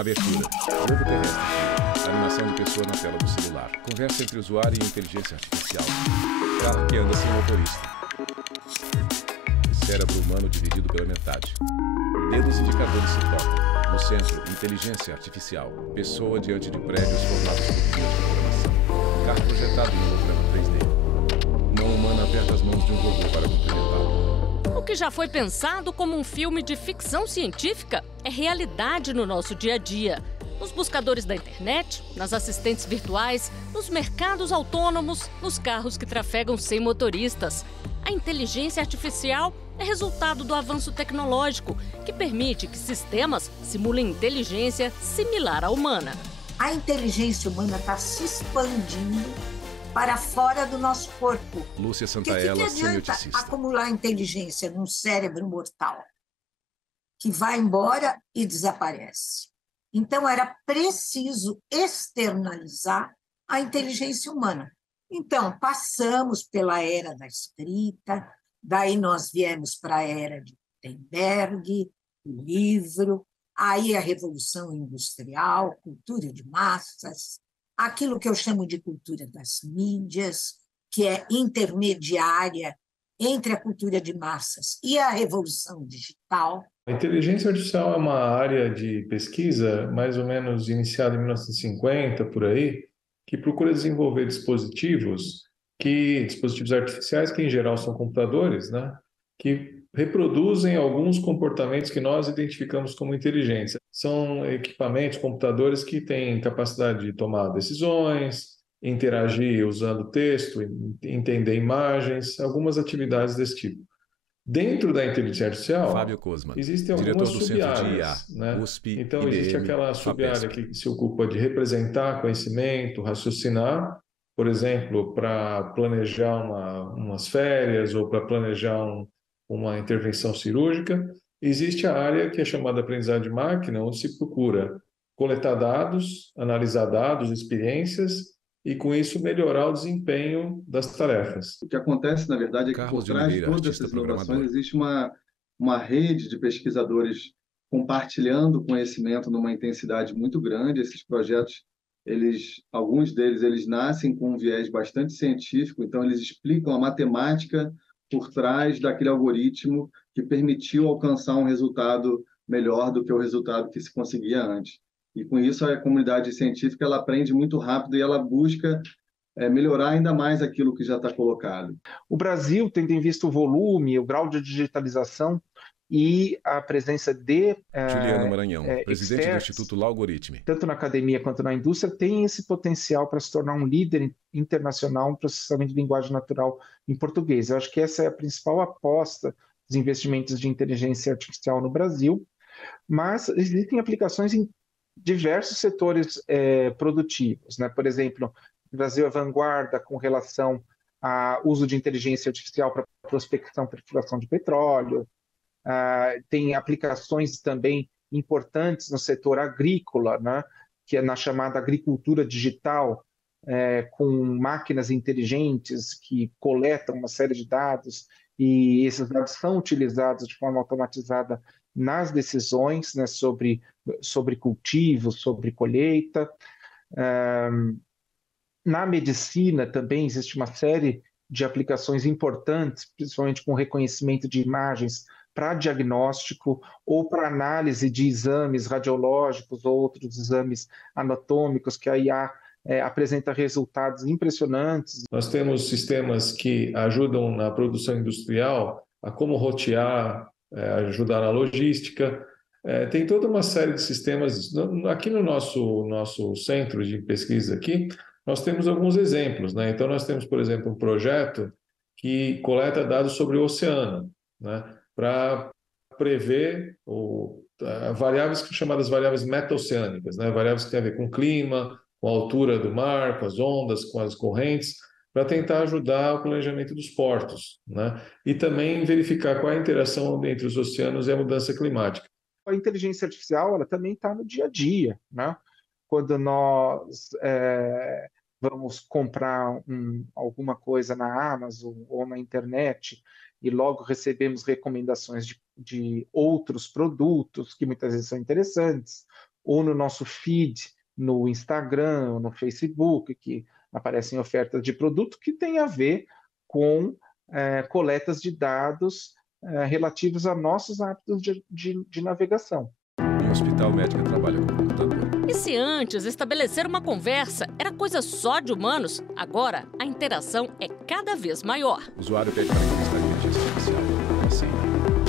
Abertura. Globo terrestre. Animação de pessoa na tela do celular. Conversa entre usuário e inteligência artificial. Carro que anda sem motorista. Cérebro humano dividido pela metade. Dedos indicadores se tocam. No centro, inteligência artificial. Pessoa diante de prédios formados por fios de programação. Carro projetado em holograma 3D. Mão humana aperta as mãos de um robô para cumprimentá-lo. O que já foi pensado como um filme de ficção científica é realidade no nosso dia a dia. Nos buscadores da internet, nas assistentes virtuais, nos mercados autônomos, nos carros que trafegam sem motoristas. A inteligência artificial é resultado do avanço tecnológico, que permite que sistemas simulem inteligência similar à humana. A inteligência humana está se expandindo para fora do nosso corpo. Lúcia Que Santaella, adianta semioticista. acumular inteligência num cérebro mortal que vai embora e desaparece? Então, era preciso externalizar a inteligência humana. Então, passamos pela era da escrita, daí nós viemos para a era de Gutenberg, o livro, aí a Revolução Industrial, cultura de massas, aquilo que eu chamo de cultura das mídias, que é intermediária entre a cultura de massas e a revolução digital. A inteligência artificial é uma área de pesquisa, mais ou menos iniciada em 1950, por aí, que procura desenvolver dispositivos artificiais, que em geral são computadores, né, que reproduzem alguns comportamentos que nós identificamos como inteligentes. São equipamentos, computadores que têm capacidade de tomar decisões, interagir usando texto, entender imagens, algumas atividades desse tipo. Dentro da inteligência artificial, Fábio Cosman, existem diretor algumas do Centro de IA, sub-áreas, né? USP, Então, IBM, existe aquela sub-área FAPESP. que se ocupa de representar conhecimento, raciocinar, por exemplo, para planejar umas férias ou para planejar uma intervenção cirúrgica. Existe a área que é chamada aprendizagem de máquina, onde se procura coletar dados, analisar dados, experiências, e com isso melhorar o desempenho das tarefas. O que acontece, na verdade, é que Carlos por de trás de Oliveira, todas artista essas inovações programador. existe uma rede de pesquisadores compartilhando conhecimento numa intensidade muito grande. Esses projetos, alguns deles, eles nascem com um viés bastante científico, então eles explicam a matemática por trás daquele algoritmo que permitiu alcançar um resultado melhor do que o resultado que se conseguia antes. E com isso a comunidade científica ela aprende muito rápido e ela busca melhorar ainda mais aquilo que já está colocado. O Brasil, tendo em vista o volume, o grau de digitalização e a presença de Juliano Maranhão, presidente do experts, Instituto L'Algoritmi. tanto na academia quanto na indústria, tem esse potencial para se tornar um líder internacional no processamento de linguagem natural em português. Eu acho que essa é a principal aposta dos investimentos de inteligência artificial no Brasil, mas existem aplicações em diversos setores produtivos, né? Por exemplo, o Brasil é vanguarda com relação ao uso de inteligência artificial para prospecção e perfuração de petróleo. Tem aplicações também importantes no setor agrícola, né? Que é na chamada agricultura digital, com máquinas inteligentes que coletam uma série de dados e esses dados são utilizados de forma automatizada nas decisões, né, sobre cultivo, sobre colheita. Na medicina também existe uma série de aplicações importantes, principalmente com reconhecimento de imagens para diagnóstico ou para análise de exames radiológicos ou outros exames anatômicos, que a IA apresenta resultados impressionantes. Nós temos sistemas que ajudam na produção industrial, a como rotear, ajudar na logística. Tem toda uma série de sistemas. Aqui no nosso centro de pesquisa aqui, nós temos alguns exemplos, né? Então, nós temos, por exemplo, um projeto que coleta dados sobre o oceano, né? Para prever variáveis chamadas variáveis meta-oceânicas, né? Variáveis que têm a ver com o clima, com a altura do mar, com as ondas, com as correntes, para tentar ajudar o planejamento dos portos, né? E também verificar qual é a interação entre os oceanos e a mudança climática. A inteligência artificial ela também está no dia a dia, né? Quando nós vamos comprar alguma coisa na Amazon ou na internet e logo recebemos recomendações de outros produtos que muitas vezes são interessantes, ou no nosso feed, no Instagram, ou no Facebook, que aparecem ofertas de produto que tem a ver com coletas de dados relativos a nossos hábitos de navegação. Um hospital médico trabalha com computador. E se antes estabelecer uma conversa era coisa só de humanos, agora a interação é cada vez maior. O usuário pede para conversar com a inteligência artificial. Assim,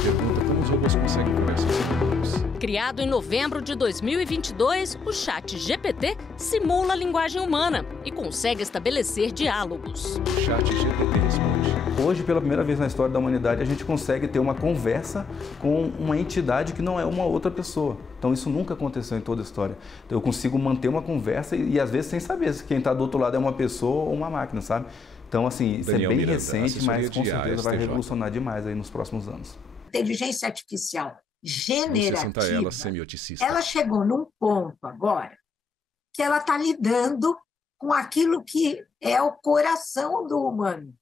pergunta como os robôs conseguem conversar com humanos. Criado em novembro de 2022, o ChatGPT simula a linguagem humana e consegue estabelecer diálogos. O ChatGPT responde. Hoje, pela primeira vez na história da humanidade, a gente consegue ter uma conversa com uma entidade que não é uma outra pessoa. Então, isso nunca aconteceu em toda a história. Então, eu consigo manter uma conversa e às vezes, sem saber se quem está do outro lado é uma pessoa ou uma máquina, sabe? Então, assim, isso Daniel é bem Miranda, recente, mas com certeza vai STJ. revolucionar demais aí nos próximos anos. Inteligência artificial generativa, ela semioticista. ela chegou num ponto agora que ela está lidando com aquilo que é o coração do humano.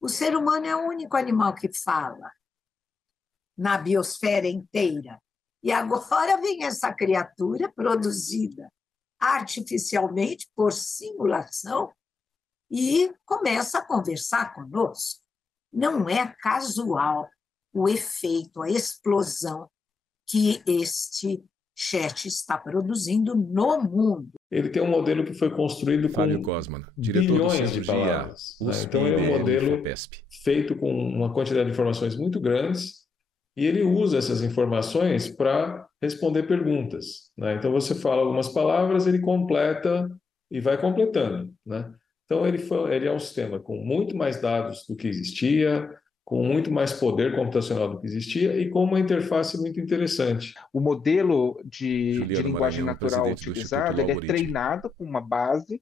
O ser humano é o único animal que fala na biosfera inteira. E agora vem essa criatura produzida artificialmente por simulação e começa a conversar conosco. Não é casual o efeito, a explosão que este chat está produzindo no mundo. Ele tem um modelo que foi construído Fábio com Cosman, diretor bilhões do de Centro palavras. GIA, Então, é um modelo feito com uma quantidade de informações muito grandes e ele usa essas informações para responder perguntas. Então, você fala algumas palavras, ele completa e vai completando. Então, ele é um sistema com muito mais dados do que existia, com muito mais poder computacional do que existia e com uma interface muito interessante. O modelo de linguagem natural utilizado ele é treinado com uma base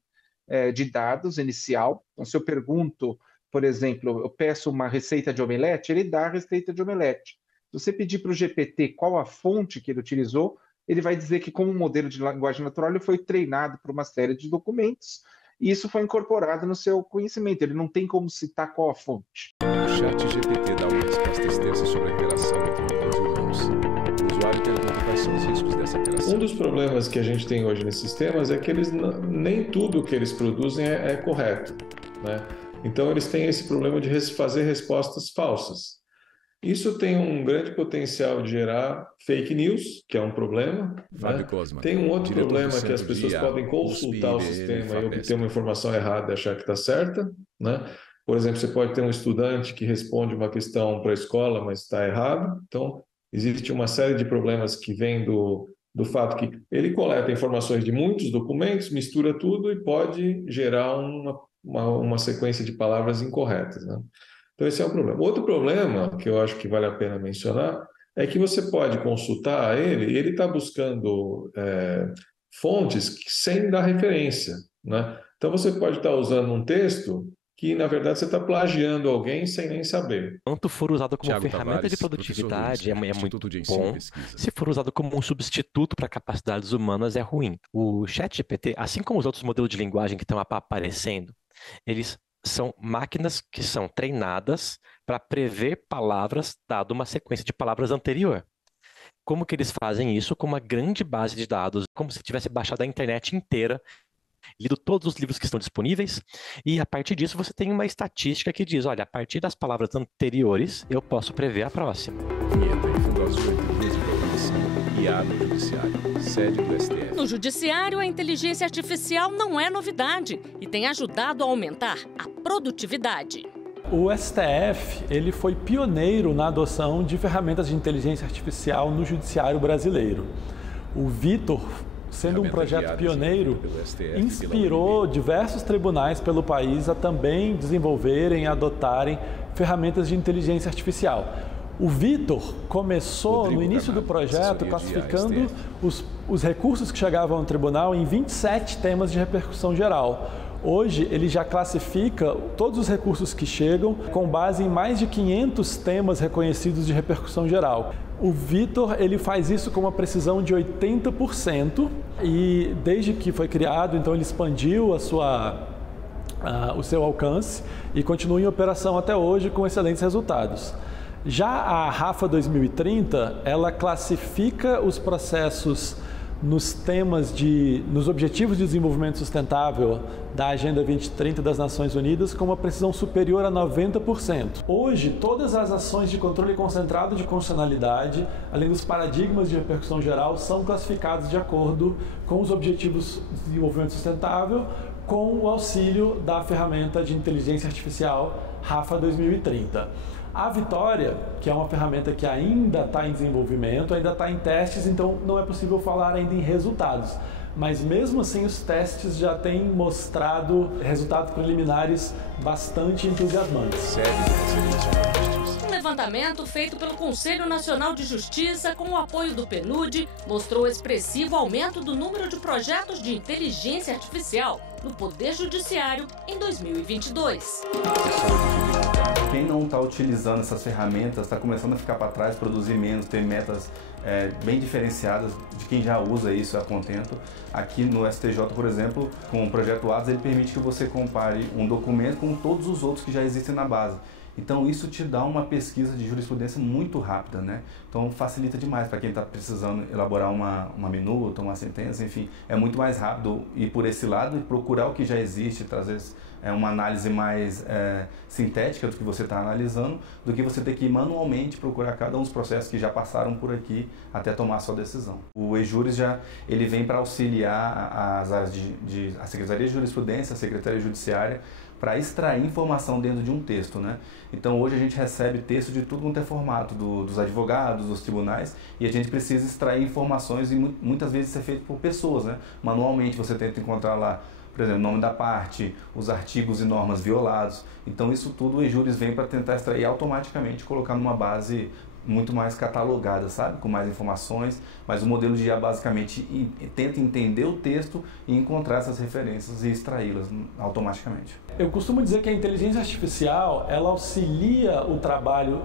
de dados inicial. Então, se eu pergunto, por exemplo, eu peço uma receita de omelete, ele dá a receita de omelete. Se você pedir para o GPT qual a fonte que ele utilizou, ele vai dizer que, como modelo de linguagem natural, ele foi treinado por uma série de documentos e isso foi incorporado no seu conhecimento. Ele não tem como citar qual a fonte. O ChatGPT dá uma resposta extensa sobre a interação entre robôs e humanos. O usuário pergunta quais são os riscos dessa interação. Um dos problemas que a gente tem hoje nesses sistemas é que nem tudo que eles produzem é correto. Então, eles têm esse problema de fazer respostas falsas. Isso tem um grande potencial de gerar fake news, que é um problema. Fábio Cosman, tem um outro problema que as pessoas podem consultar o sistema e obter uma informação errada e achar que está certa. Por exemplo, você pode ter um estudante que responde uma questão para a escola, mas está errado. Então, existe uma série de problemas que vêm do fato que ele coleta informações de muitos documentos, mistura tudo e pode gerar uma sequência de palavras incorretas. Então, esse é um problema. Outro problema, que eu acho que vale a pena mencionar, é que você pode consultar ele e ele está buscando fontes sem dar referência. Então, você pode estar usando um texto que, na verdade, você está plagiando alguém sem nem saber. Quanto for usado como Thiago ferramenta Tavares, de produtividade, é muito de Ensino bom. e Pesquisa. Se for usado como um substituto para capacidades humanas, é ruim. O ChatGPT, assim como os outros modelos de linguagem que estão aparecendo, eles são máquinas que são treinadas para prever palavras dado uma sequência de palavras anterior. Como que eles fazem isso? Com uma grande base de dados, como se tivesse baixado a internet inteira, lido todos os livros que estão disponíveis, e a partir disso você tem uma estatística que diz, olha, a partir das palavras anteriores, eu posso prever a próxima. Vinheta, fundador de empresa de programação, IA no Judiciário, sede do STF. No Judiciário, a inteligência artificial não é novidade e tem ajudado a aumentar a produtividade. O STF ele foi pioneiro na adoção de ferramentas de inteligência artificial no judiciário brasileiro. O Vitor, sendo um projeto pioneiro, inspirou diversos tribunais pelo país a também desenvolverem e adotarem ferramentas de inteligência artificial. O Vitor começou no início do projeto classificando os recursos que chegavam ao tribunal em 27 temas de repercussão geral. Hoje, ele já classifica todos os recursos que chegam com base em mais de 500 temas reconhecidos de repercussão geral. O Vitor, ele faz isso com uma precisão de 80% e desde que foi criado, então ele expandiu o seu alcance e continua em operação até hoje com excelentes resultados. Já a RAFA 2030, ela classifica os processos nos Objetivos de Desenvolvimento Sustentável da Agenda 2030 das Nações Unidas com uma precisão superior a 90%. Hoje, todas as ações de controle concentrado de constitucionalidade, além dos paradigmas de repercussão geral, são classificados de acordo com os Objetivos de Desenvolvimento Sustentável, com o auxílio da ferramenta de inteligência artificial RAFA 2030. A Vitória, que é uma ferramenta que ainda está em desenvolvimento, ainda está em testes, então não é possível falar ainda em resultados. Mas mesmo assim os testes já têm mostrado resultados preliminares bastante entusiasmantes. Um levantamento feito pelo Conselho Nacional de Justiça com o apoio do PNUD mostrou expressivo aumento do número de projetos de inteligência artificial no Poder Judiciário em 2022. Quem não está utilizando essas ferramentas está começando a ficar para trás, produzir menos, ter metas bem diferenciadas de quem já usa isso a contento. Aqui no STJ, por exemplo, com o projeto ADES, ele permite que você compare um documento com todos os outros que já existem na base. Então isso te dá uma pesquisa de jurisprudência muito rápida, né? Então facilita demais para quem está precisando elaborar uma minuta, uma sentença, enfim, é muito mais rápido ir por esse lado e procurar o que já existe, trazer uma análise mais sintética do que você está analisando, do que você ter que manualmente procurar cada um dos processos que já passaram por aqui até tomar a sua decisão. O eJuris ele vem para auxiliar as áreas a Secretaria de Jurisprudência, a Secretaria Judiciária, para extrair informação dentro de um texto, né? Então hoje a gente recebe texto de tudo quanto é formato, dos advogados, dos tribunais, e a gente precisa extrair informações e muitas vezes isso é feito por pessoas, né? Manualmente você tenta encontrar lá, por exemplo, o nome da parte, os artigos e normas violados. Então isso tudo o eJuris vem para tentar extrair automaticamente, colocar numa base muito mais catalogada, sabe? Com mais informações, mas o modelo de IA basicamente tenta entender o texto e encontrar essas referências e extraí-las automaticamente. Eu costumo dizer que a inteligência artificial, ela auxilia o trabalho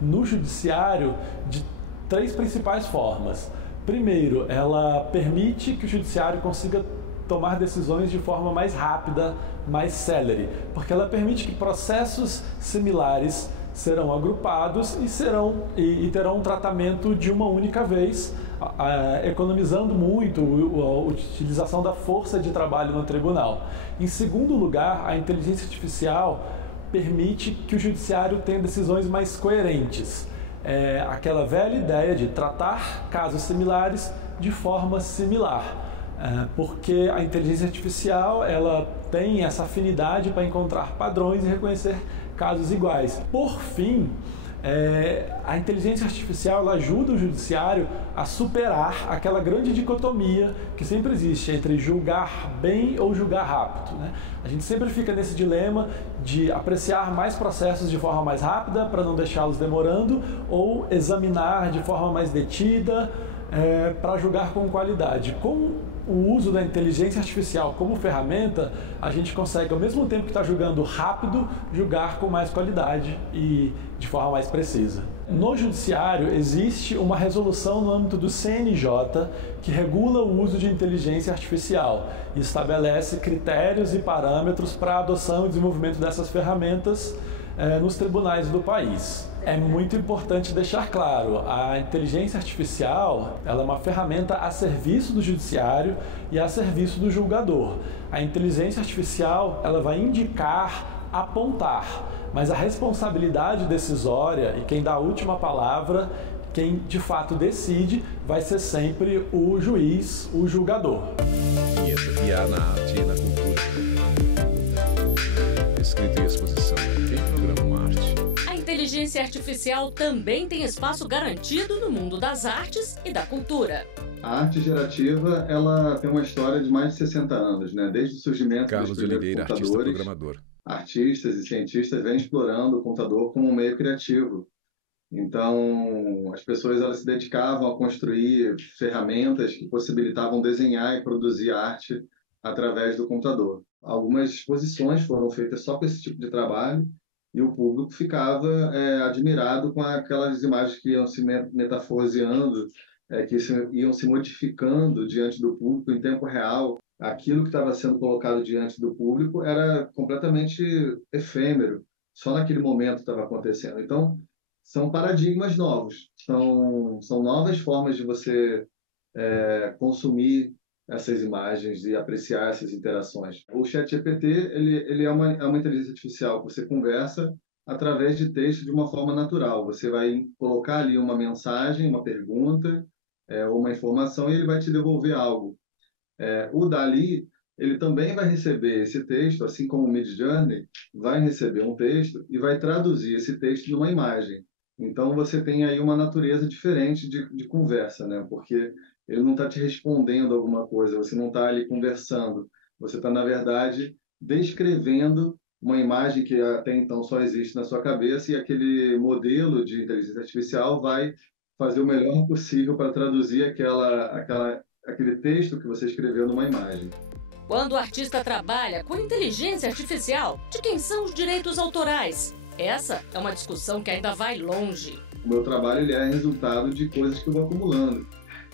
no judiciário de 3 principais formas. Primeiro, ela permite que o judiciário consiga tomar decisões de forma mais rápida, mais célere, porque ela permite que processos similares serão agrupados e terão um tratamento de uma única vez, economizando muito a utilização da força de trabalho no tribunal. Em segundo lugar, a inteligência artificial permite que o judiciário tenha decisões mais coerentes. Aquela velha ideia de tratar casos similares de forma similar. Porque a inteligência artificial ela tem essa afinidade para encontrar padrões e reconhecer casos iguais. Por fim, a inteligência artificial ela ajuda o judiciário a superar aquela grande dicotomia que sempre existe entre julgar bem ou julgar rápido, né? A gente sempre fica nesse dilema de apreciar mais processos de forma mais rápida para não deixá-los demorando ou examinar de forma mais detida para julgar com qualidade. Com o uso da inteligência artificial como ferramenta, a gente consegue, ao mesmo tempo que está julgando rápido, julgar com mais qualidade e de forma mais precisa. No judiciário, existe uma resolução no âmbito do CNJ que regula o uso de inteligência artificial e estabelece critérios e parâmetros para a adoção e desenvolvimento dessas ferramentas nos tribunais do país. É muito importante deixar claro, a inteligência artificial ela é uma ferramenta a serviço do judiciário e a serviço do julgador. A inteligência artificial ela vai indicar, apontar, mas a responsabilidade decisória e quem dá a última palavra, quem de fato decide, vai ser sempre o juiz, o julgador. IA na arte e na cultura. Escrita e exposição. Quem programa uma arte? A inteligência artificial também tem espaço garantido no mundo das artes e da cultura. A arte gerativa, ela tem uma história de mais de 60 anos, né? Desde o surgimento Carlos dos de Oliveira, primeiros artista computadores, programador. artistas e cientistas vêm explorando o computador como um meio criativo. Então, as pessoas elas se dedicavam a construir ferramentas que possibilitavam desenhar e produzir arte através do computador. Algumas exposições foram feitas só com esse tipo de trabalho e o público ficava admirado com aquelas imagens que iam se metaforando, que iam se modificando diante do público em tempo real. Aquilo que estava sendo colocado diante do público era completamente efêmero, só naquele momento estava acontecendo. Então, são paradigmas novos, são novas formas de você consumir essas imagens e apreciar essas interações. O ChatGPT ele é uma inteligência artificial que você conversa através de texto de uma forma natural. Você vai colocar ali uma mensagem, uma pergunta, uma informação, e ele vai te devolver algo. O DALL-E, ele também vai receber esse texto, assim como o Midjourney vai receber um texto e vai traduzir esse texto numa imagem. Então, você tem aí uma natureza diferente de conversa, né? Porque ele não está te respondendo alguma coisa, você não está ali conversando, você está, na verdade, descrevendo uma imagem que até então só existe na sua cabeça, e aquele modelo de inteligência artificial vai fazer o melhor possível para traduzir aquele texto que você escreveu numa imagem. Quando o artista trabalha com inteligência artificial, de quem são os direitos autorais? Essa é uma discussão que ainda vai longe. O meu trabalho ele é resultado de coisas que eu vou acumulando.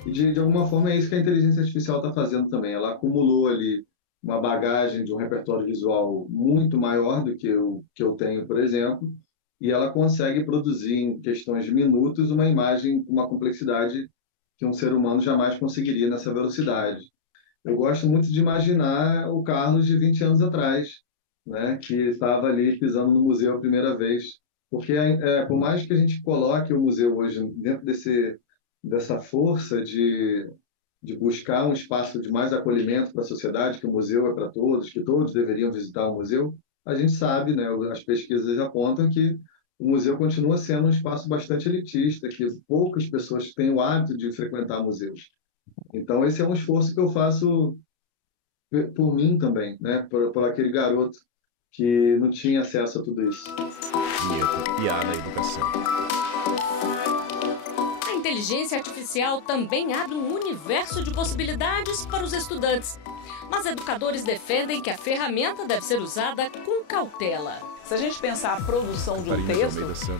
E de alguma forma é isso que a inteligência artificial está fazendo também. Ela acumulou ali uma bagagem de um repertório visual muito maior do que eu tenho, por exemplo, e ela consegue produzir em questões de minutos uma imagem com uma complexidade que um ser humano jamais conseguiria nessa velocidade. Eu gosto muito de imaginar o Carlos de 20 anos atrás, né, que estava ali pisando no museu a primeira vez. Porque, por mais que a gente coloque o museu hoje dentro dessa força de buscar um espaço de mais acolhimento para a sociedade, que o museu é para todos, que todos deveriam visitar o museu, a gente sabe, né, as pesquisas apontam que o museu continua sendo um espaço bastante elitista, que poucas pessoas têm o hábito de frequentar museus. Então, esse é um esforço que eu faço por mim também, né, por aquele garoto que não tinha acesso a tudo isso. IA na educação. A inteligência artificial também abre um universo de possibilidades para os estudantes. Mas educadores defendem que a ferramenta deve ser usada com cautela. Se a gente pensar a produção de um texto,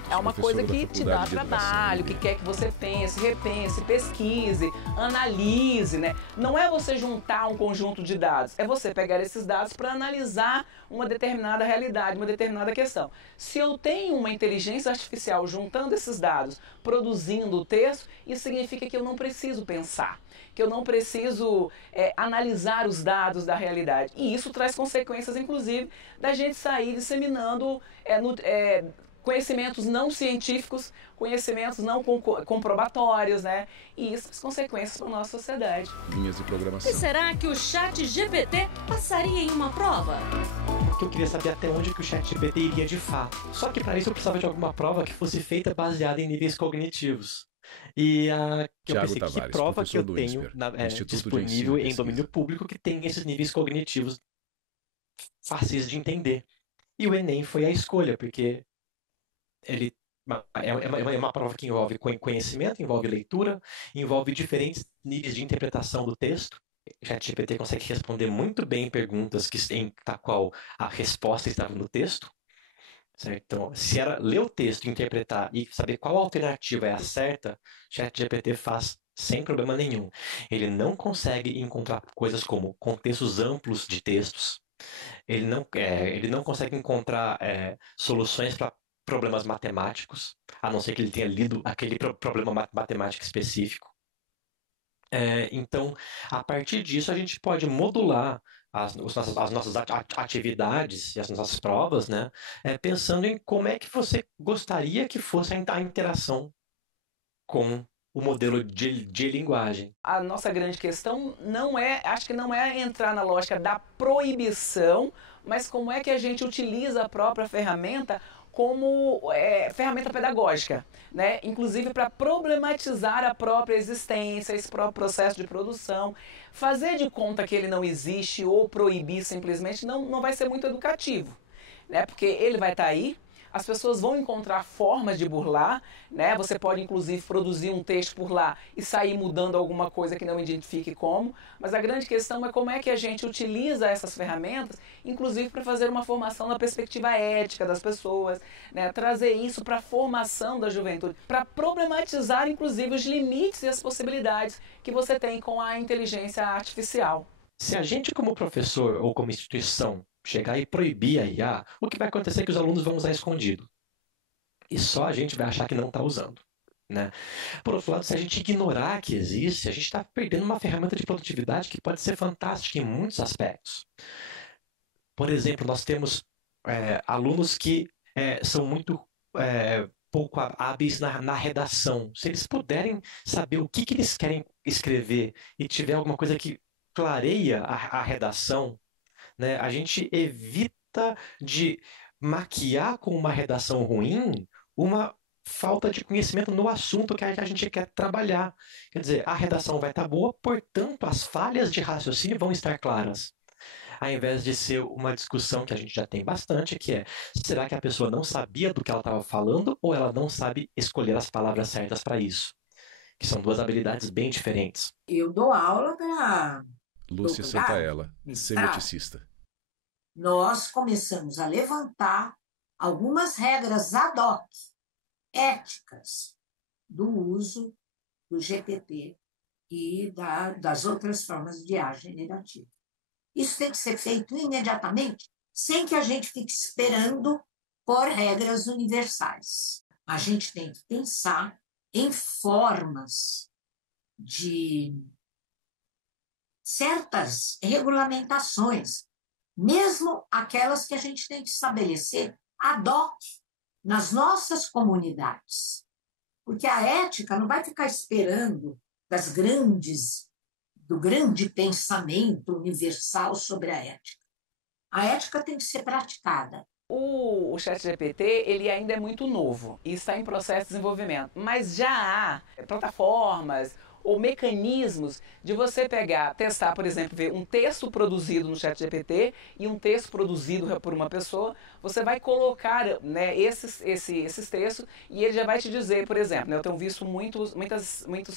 é uma coisa que te dá trabalho, que quer que você pense, repense, pesquise, analise, né? Não é você juntar um conjunto de dados, é você pegar esses dados para analisar uma determinada realidade, uma determinada questão. Se eu tenho uma inteligência artificial juntando esses dados, produzindo o texto, isso significa que eu não preciso pensar, que eu não preciso analisar os dados da realidade. E isso traz consequências, inclusive, da gente sair disseminando conhecimentos não científicos, conhecimentos não comprobatórios, né? E isso traz consequências para a nossa sociedade. Linhas de programação. E será que o ChatGPT passaria em uma prova? Porque eu queria saber até onde que o ChatGPT iria de fato. Só que para isso eu precisava de alguma prova que fosse feita baseada em níveis cognitivos. E eu pensei, Tavares, que prova que eu tenho disponível em domínio público que tem esses níveis cognitivos fáceis de entender. E o Enem foi a escolha, porque ele é uma prova que envolve conhecimento, envolve leitura, envolve diferentes níveis de interpretação do texto. O ChatGPT consegue responder muito bem perguntas em qual a resposta estava no texto. Certo? Então, se era ler o texto, interpretar e saber qual alternativa é a certa, o ChatGPT faz sem problema nenhum. Ele não consegue encontrar coisas como contextos amplos de textos. Ele não consegue encontrar soluções para problemas matemáticos, a não ser que ele tenha lido aquele problema matemático específico. Então, a partir disso, a gente pode modular as nossas atividades e as nossas provas, né, pensando em como é que você gostaria que fosse a interação com o modelo de linguagem. A nossa grande questão acho que não é entrar na lógica da proibição, mas como é que a gente utiliza a própria ferramenta como ferramenta pedagógica, né? Inclusive para problematizar a própria existência, esse próprio processo de produção. Fazer de conta que ele não existe ou proibir simplesmente não vai ser muito educativo, né? Porque ele vai estar aí, as pessoas vão encontrar formas de burlar, né? Você pode, inclusive, produzir um texto por lá e sair mudando alguma coisa que não identifique como, mas a grande questão é como é que a gente utiliza essas ferramentas, inclusive para fazer uma formação na perspectiva ética das pessoas, né? Trazer isso para a formação da juventude, para problematizar, inclusive, os limites e as possibilidades que você tem com a inteligência artificial. Se a gente, como professor ou como instituição, chegar e proibir a IA, o que vai acontecer é que os alunos vão usar escondido. E só a gente vai achar que não está usando. né? Por outro lado, se a gente ignorar que existe, a gente está perdendo uma ferramenta de produtividade que pode ser fantástica em muitos aspectos. Por exemplo, nós temos alunos que são muito pouco hábeis na redação. Se eles puderem saber o que eles querem escrever e tiver alguma coisa que clareia a redação, né, a gente evita de maquiar com uma redação ruim uma falta de conhecimento no assunto que a gente quer trabalhar. Quer dizer, a redação vai estar boa, portanto, as falhas de raciocínio vão estar claras. Ao invés de ser uma discussão que a gente já tem bastante, que é, será que a pessoa não sabia do que ela estava falando ou ela não sabe escolher as palavras certas para isso? Que são duas habilidades bem diferentes. Eu dou aula para Lúcia Santaella, semiticista. Nós começamos a levantar algumas regras ad hoc, éticas, do uso do GPT e das outras formas de IA generativa. Isso tem que ser feito imediatamente, sem que a gente fique esperando por regras universais. A gente tem que pensar em formas de certas regulamentações, mesmo aquelas que a gente tem que estabelecer ad hoc nas nossas comunidades. Porque a ética não vai ficar esperando do grande pensamento universal sobre a ética. A ética tem que ser praticada. O ChatGPT, ele ainda é muito novo e está em processo de desenvolvimento, mas já há plataformas ou mecanismos de você pegar, testar, por exemplo, ver um texto produzido no ChatGPT e um texto produzido por uma pessoa, você vai colocar, né, esses textos e ele já vai te dizer, por exemplo, né, eu tenho visto muitos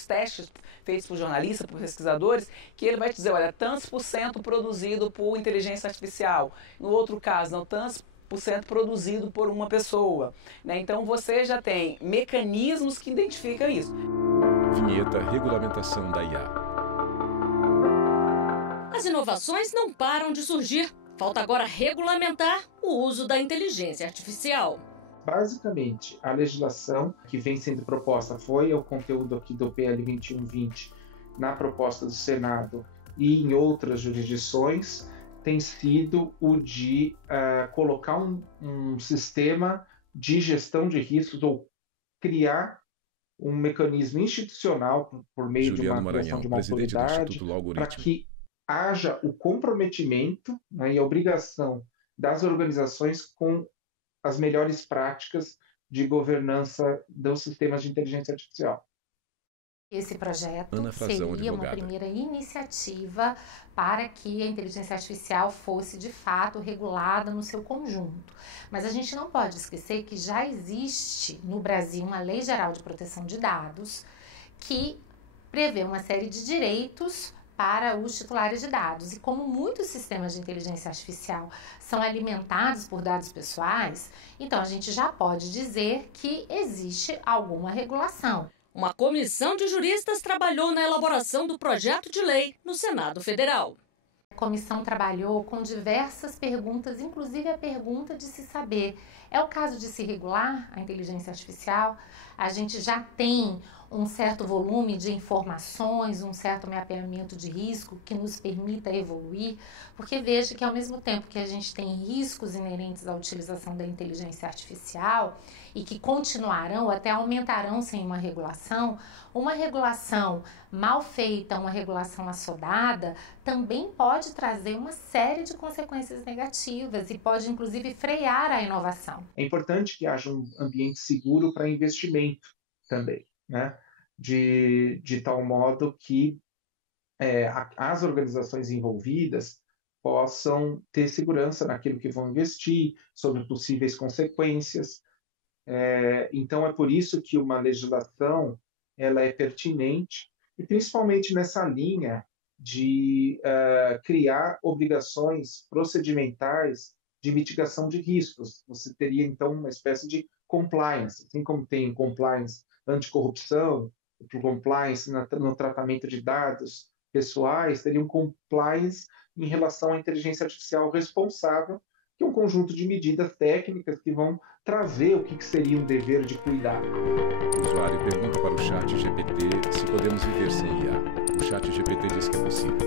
testes feitos por jornalistas, por pesquisadores, que ele vai te dizer, olha, tantos por cento produzido por inteligência artificial, no outro caso, não, tantos por cento produzido por uma pessoa, né? Então você já tem mecanismos que identificam isso. Vinheta Regulamentação da IA. As inovações não param de surgir. Falta agora regulamentar o uso da inteligência artificial. Basicamente, a legislação que vem sendo proposta foi o conteúdo aqui do PL 2120 na proposta do Senado e em outras jurisdições, tem sido o de colocar um sistema de gestão de riscos ou criar um mecanismo institucional por meio de uma criação de uma autoridade para que haja o comprometimento, né, e a obrigação das organizações com as melhores práticas de governança dos sistemas de inteligência artificial. Esse projeto seria uma primeira iniciativa para que a inteligência artificial fosse, de fato, regulada no seu conjunto. Mas a gente não pode esquecer que já existe no Brasil uma Lei Geral de Proteção de Dados que prevê uma série de direitos para os titulares de dados. E como muitos sistemas de inteligência artificial são alimentados por dados pessoais, então a gente já pode dizer que existe alguma regulação. Uma comissão de juristas trabalhou na elaboração do projeto de lei no Senado Federal. A comissão trabalhou com diversas perguntas, inclusive a pergunta de se saber, é o caso de se regular a inteligência artificial? A gente já tem um certo volume de informações, um certo mapeamento de risco que nos permita evoluir, porque veja que ao mesmo tempo que a gente tem riscos inerentes à utilização da inteligência artificial e que continuarão ou até aumentarão sem uma regulação mal feita, uma regulação assodada, também pode trazer uma série de consequências negativas e pode inclusive frear a inovação. É importante que haja um ambiente seguro para investimento também, né? De tal modo que as organizações envolvidas possam ter segurança naquilo que vão investir, sobre possíveis consequências. Então, é por isso que uma legislação ela é pertinente, e principalmente nessa linha de criar obrigações procedimentais de mitigação de riscos. Você teria, então, uma espécie de compliance, assim como tem compliance anticorrupção, compliance no tratamento de dados pessoais, teria um compliance em relação à inteligência artificial responsável, que é um conjunto de medidas técnicas que vão trazer o que seria um dever de cuidar. O usuário pergunta para o ChatGPT se podemos viver sem IA. O ChatGPT diz que é possível.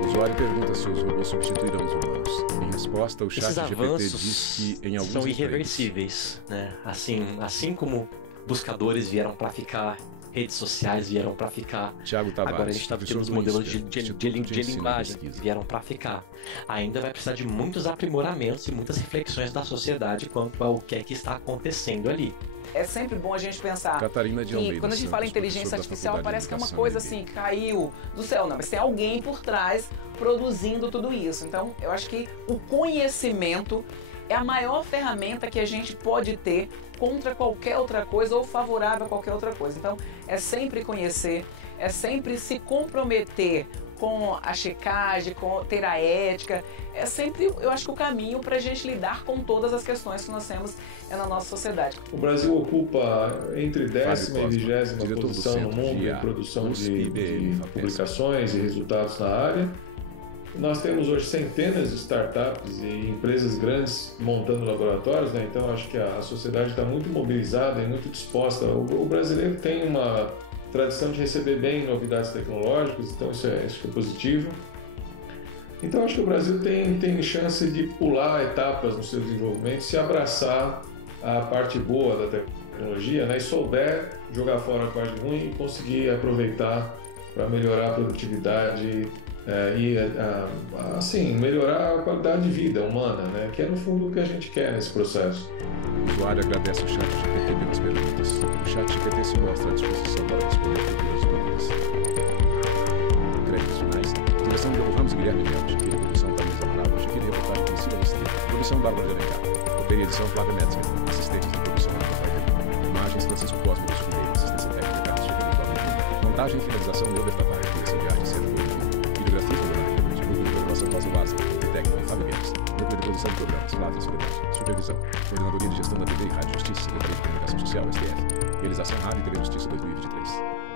O usuário pergunta se os robôs substituirão os humanos. Em resposta, o ChatGPT diz que em alguns são irreversíveis, né? Assim como buscadores vieram para ficar, redes sociais vieram para ficar. Tiago Tavares, agora a gente está vendo os modelos de linguagem vieram para ficar. Ainda vai precisar de muitos aprimoramentos e muitas reflexões da sociedade quanto ao que é que está acontecendo ali. É sempre bom a gente pensar que quando a gente fala em inteligência artificial parece que é uma coisa assim, que caiu do céu. Não, mas tem alguém por trás produzindo tudo isso. Então, eu acho que o conhecimento é a maior ferramenta que a gente pode ter contra qualquer outra coisa ou favorável a qualquer outra coisa. Então, é sempre conhecer, é sempre se comprometer com a checagem, com ter a ética. É sempre, eu acho que o caminho para a gente lidar com todas as questões que nós temos na nossa sociedade. O Brasil ocupa entre 10ª e 20ª posição no mundo em produção de publicações e resultados na área. Nós temos hoje centenas de startups e empresas grandes montando laboratórios, né? Então acho que a sociedade está muito mobilizada e muito disposta. O brasileiro tem uma tradição de receber bem novidades tecnológicas, então isso é positivo. Então acho que o Brasil tem chance de pular etapas no seu desenvolvimento, se abraçar a parte boa da tecnologia, né? E souber jogar fora a parte ruim e conseguir aproveitar para melhorar a produtividade e assim, melhorar a qualidade de vida humana, né? Que é no fundo o que a gente quer nesse processo. O usuário agradece o ChatGPT pelas perguntas. O ChatGPT se mostra à disposição para responder futuras dúvidas. Créditos finais. Direção de Ramos Guilherme Melt. Produção Tamisa Manaus. Chefe de reportagem Priscila Estevam. Produção Bárbara de Alencar. Roteiro e edição Flávia Metzger. Assistentes de produção Ana Rafael. Imagens Francisco Cosme do Sucudeiro. Assistência técnica Carlos Felipe Cosme. Montagem e finalização Leober Tavares. Direção de arte Sérgio Coelho. Videografia fotográfica. Núcleo de programação Cosmo Básica. Técnica Fábio Guedes. Núcleo de produção de programas Flávia Soledade. Supervisão. Coordenadoria de Gestão da TV e Rádio Justiça, Secretaria de Comunicação Social, STF. Realização Rádio e TV Justiça 2023.